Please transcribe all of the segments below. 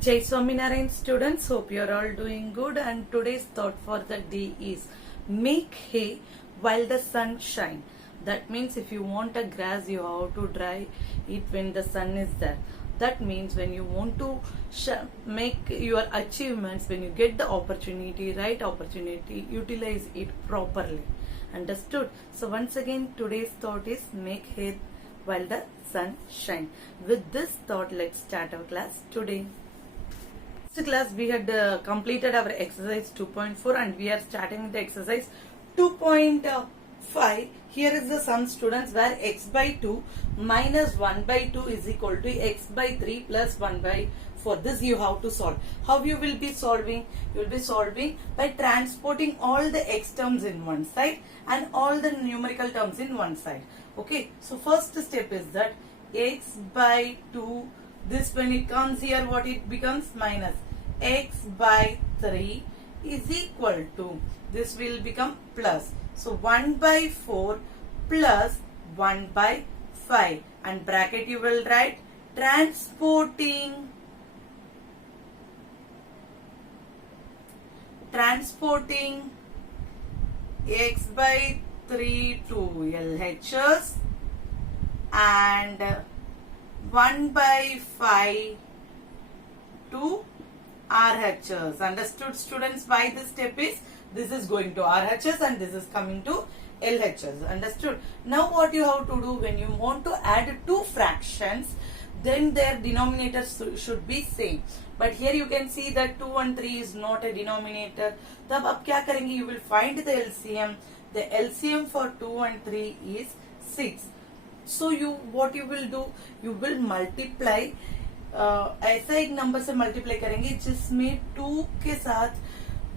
Jai Swaminarayan students, hope you are all doing good, and today's thought for the day is make hay while the sun shines. That means if you want a grass, you have to dry it when the sun is there. That means when you want to make your achievements, when you get the opportunity, right opportunity, utilize it properly. Understood? So once again, today's thought is make hay while the sun shines. With this thought, let's start our class today. Last class we had completed our exercise 2.4 and we are starting with the exercise 2.5. Here is the sum, students, where x by 2 minus 1 by 2 is equal to x by 3 plus 1 by 4. This you have to solve. How you will be solving? You will be solving by transporting all the x terms in one side and all the numerical terms in one side. Okay. So first step is that x by 2, this when it comes here, what it becomes? Minus x by 3 is equal to, this will become plus. So 1 by 4 plus 1 by 5, and bracket you will write transporting x by 3 to LHS and 1 by 5 to RHS. Understood, students? Why this step is? This is going to RHS and this is coming to LHS. Understood? Now what you have to do when you want to add two fractions, then their denominators should be same. But here you can see that 2 and 3 is not a denominator. तब अब क्या करेंगे? You will find the LCM. The LCM for 2 and 3 is 6. So what you will do? You will multiply. ऐसा एक number से multiply करेंगे जिसमें 2 के साथ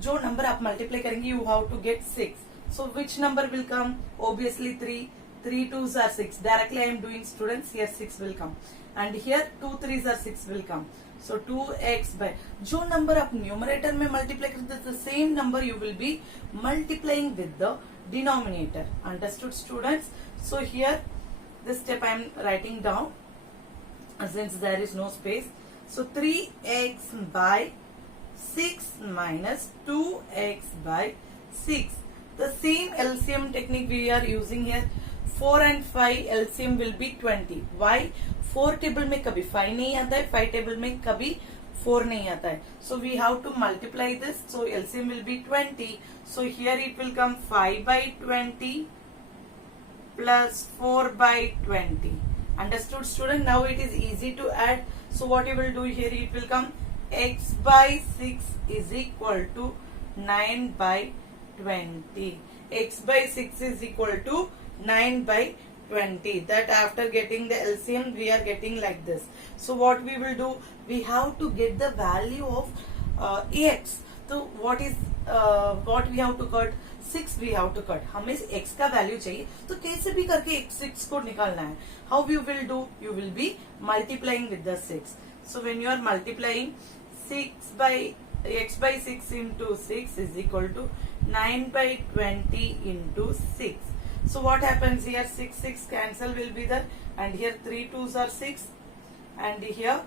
जो नंबर आप मल्टीप्लाई करेंगे, you have to get 6. So which number will come? Obviously 3. 3 2s are 6. Directly I am doing, students. Here 6 will come, and here 2 3s are 6 will come. So 2x by, जो number आप numerator में multiply करते हैं, the same number you will be multiplying with the denominator. Understood, students? So here this step I am writing down since there is no space. So 3x by 6 minus 2x by 6. The same LCM technique we are using here. 4 and 5 LCM will be 20. Why? 4 table में कभी 5 नहीं आता है, 5 table में कभी 4 नहीं आता है. So we have to multiply this. So LCM will be 20. So here it will come 5 by 20 plus 4 by 20. Understood, student? Now it is easy to add. So what you will do here, it will come x by 6 is equal to 9 by 20. X by 6 is equal to 9 by 20. That after getting the LCM we are getting like this. So what we will do, we have to get the value of x. So what we have to cut? 6 we have to cut. हमें x का value चाहिए, तो कैसे भी करके x6 को निकालना है. How you will do? You will be multiplying with the 6. So when you are multiplying, 6 by x by 6 into 6 is equal to 9 by 20 into 6. So what happens here? 6 cancel will be there, and here 3 2s are 6, and here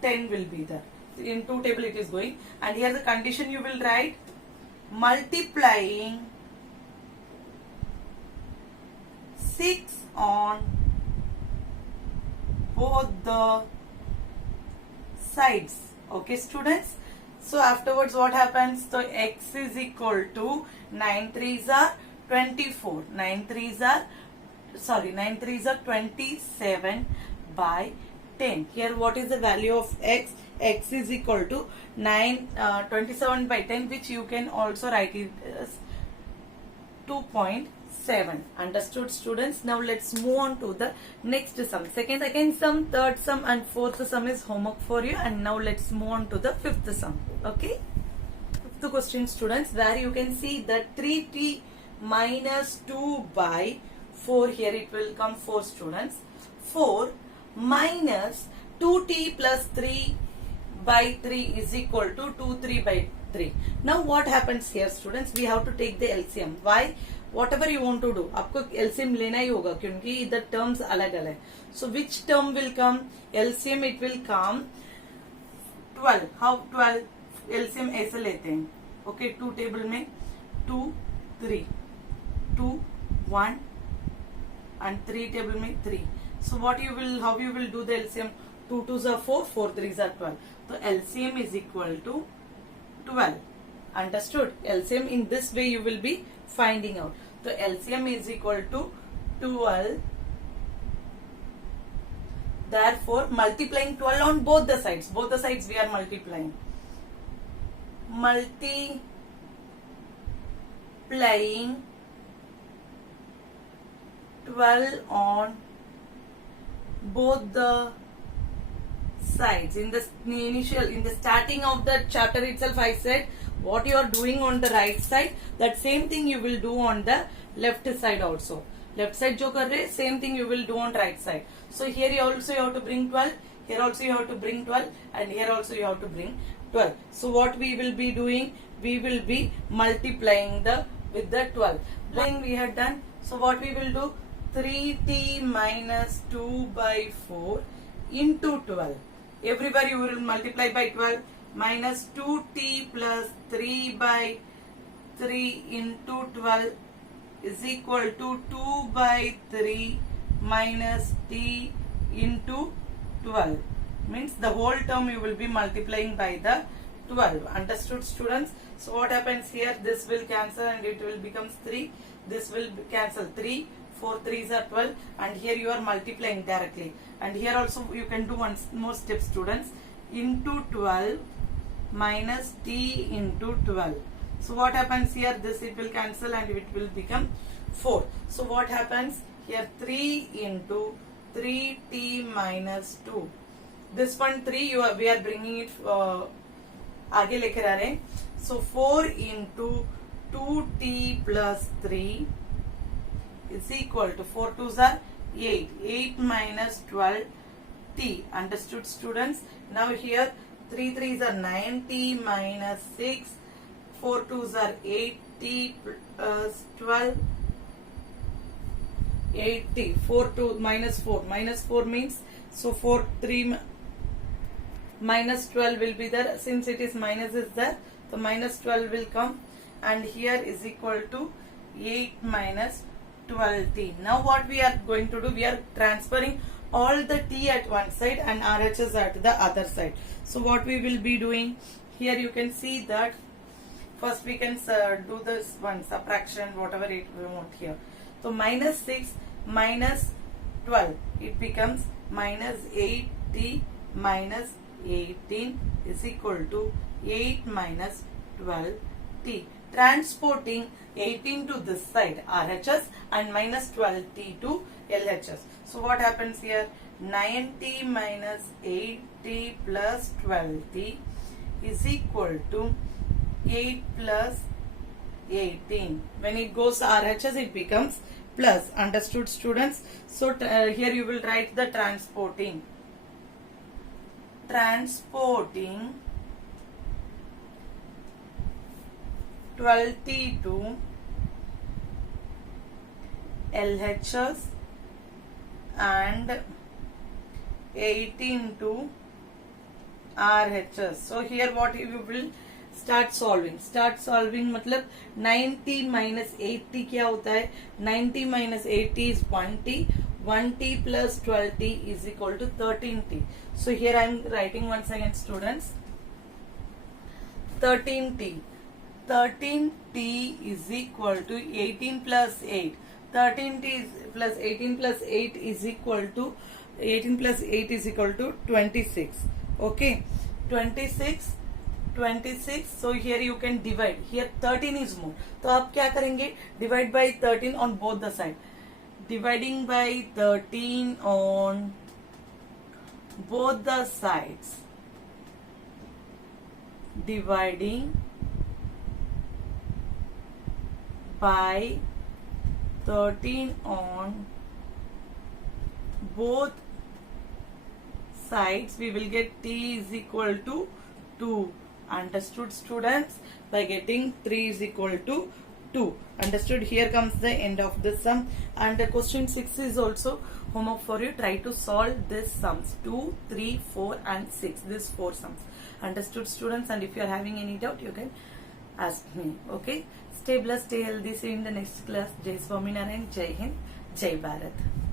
10 will be there. In 2 table it is going, and here the condition you will write multiplying 6 on both the sides. Okay, students? So afterwards what happens? So x is equal to 9 3s are 24. 9 3s are 27 by 10. Here what is the value of x? X is equal to 27 by 10, which you can also write it as 2.7. Understood, students? Now let's move on to the next sum. Second sum, third sum and fourth sum is homework for you, and now let's move on to the fifth sum. Okay, fifth question, students, where you can see that 3t minus 2 by 4, here it will come 4, students. 4 minus 2t plus 3 by 3 is equal to 2 3 by 3. Now what happens here, students? We have to take the LCM. Why? Whatever you want to do, आपको LCM लेना ही होगा क्योंकि इधर terms अलग अलग. So which term will come? LCM it will come 12, how 12 LCM ऐसे लेते हैं. ओके, 2 टेबल में 2 3, 2 1 and 3 टेबल में 3. So what you will, how you will do the LCM? 2 2s are 4, 4 3s are 12. So LCM is equal to 12. Understood? LCM in this way you will be finding out. So LCM is equal to 12. Therefore, multiplying 12 on both the sides. Both the sides we are multiplying. Multiplying 12 on both the sides. In the starting of the chapter itself, I said what you are doing on the right side, that same thing you will do on the left side also. Left side जो कर रहे, same thing you will do on right side. So here you also you have to bring 12. Here also you have to bring 12, and here also you have to bring 12. So what we will be doing? We will be multiplying with the 12. Then we had done. So what we will do? 3t minus 2 by 4 into 12. Everywhere you will multiply by 12. Minus 2t plus 3 by 3 into 12 is equal to 2 by 3 minus t into 12. Means the whole term you will be multiplying by the 12. Understood, students? So what happens here? This will cancel and it will become 3. This will cancel 3. 4 3s are 12, and here you are multiplying directly. And here also you can do one more step, students. Into 12 minus t into 12. So what happens here? This it will cancel and it will become 4. So what happens here? 3 into 3t minus 2. This one 3 we are bringing it आगे लेकर आ रहे हैं. So 4 into 2t plus 3 is equal to 4 2s are 8. 8 minus 12t. Understood, students? Now here 3 3s are 9t minus 6. 4 2s are 8t plus 12. 8t. 4 2 minus 4. Minus 4 means, so 4 3 minus 12 will be there. Since it is minus is there, so minus 12 will come, and here is equal to 8 minus 12t. Now what we are going to do? We are transferring all the t at one side and RHS at the other side. So what we will be doing here, you can see that first we can do this one subtraction, whatever it we want here. So minus 6 minus 12, it becomes minus 8t minus 18 is equal to 8 minus 12t. Transporting 18 to this side, RHS, and minus 12t to LHS. So what happens here? 9t minus 8t plus 12t is equal to 8 plus 18. When it goes RHS, it becomes plus. Understood, students? So here you will write the transporting 12t to LHS and 18 to RHS. So here what you will start solving. Start solving मतलब 90 minus 80 क्या होता है? 90 minus 80 is 1t. 1t plus 12t is equal to 13t. So here I am writing once again, students. 13t. 13t is equal to 18 plus 8. 13t plus 18 plus 8 is equal to 18 plus 8 is equal to 26. Okay, 26. So here you can divide. Here 13 is more. तो आप क्या करेंगे? Divide by 13 on both the side. Dividing by 13 on both the sides. Dividing by 13 on both sides, we will get t is equal to 2. Understood, students? By getting 3 is equal to 2. Understood? Here comes the end of this sum, and question 6 is also homework for you. Try to solve this sums 2, 3, 4 and 6, these 4 sums. Understood, students? And if you are having any doubt, you can ask me. Okay, stay blessed, stay healthy. See you in the next class. Jai Swaminarayan, Jai Hind, Jai Bharat.